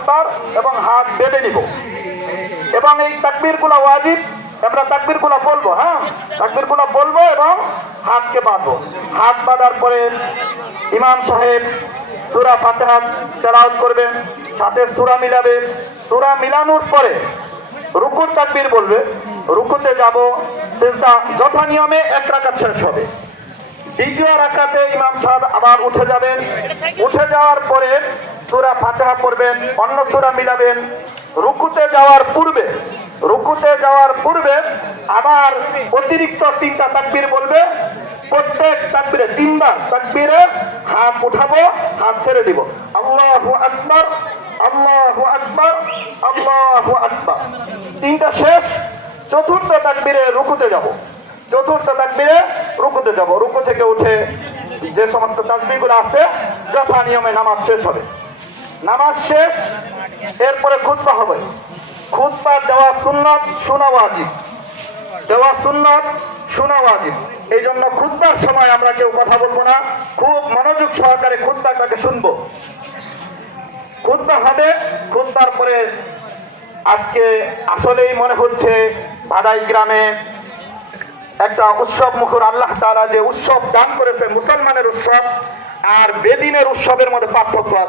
আকবার এবং হাত বেঁধে নিব। এবং এই তাকবীরগুলো ওয়াজিব, আমরা তাকবীরগুলো বলবো। হ্যাঁ, তাকবীরগুলো বলবো এবং হাতকে বাঁধবো। হাত বাঁধার পরে ইমাম সাহেব সূরা ফাতিহা তেলাওয়াত করবেন, সাথে সূরা মিলাবে। সূরা মিলানোর পরে রুকুর তাকবীর বলবে, রুকুতে যাব। সিজদা যথা নিয়মে এক রাকাত শেষ হবে। দ্বিতীয় রাকাতে ইমাম সাহেব আবার উঠে যাবেন। উঠে যাওয়ার পরে সূরা ফাতিহা পড়বেন, অন্য সূরা মিলাবেন। রুকুতে যাওয়ার পূর্বে আবার অতিরিক্ত 3টা তাকবীর বলবে। প্রত্যেক তাকবীরে 3বার তাকবীরে হাত উঠাবো, হাত ছেড়ে দিব। আল্লাহু আকবার, আল্লাহু আকবার, আল্লাহু আকবার। 3টা শেষ। চতুর্থ তাকবীরে রুকুতে যাব। রুকু থেকে উঠে যে সমস্ত তাসবিহগুলো আছে যথা নিয়মে নামাজ শেষ হবে। নামাজ শেষ, এরপরে খুতবা হবে। খুতবা দেওয়া সুন্নাত, শোনা ওয়াজিব। এই জন্য খুতবার সময় আমরা কেউ কথা বলবো না, খুব মনোযোগ সহকারে খুতবাটাকে শুনবো। খুতবা হবে। খুতবার পরে আজকে আসলেই মনে হচ্ছে ভাদাই গ্রামে একটা উৎসব মুখর, আল্লাহ তাআলা যে উৎসব দান করেছে, মুসলমানের উৎসব আর বেদিনের উৎসবের মধ্যে পার্থক্য আছে।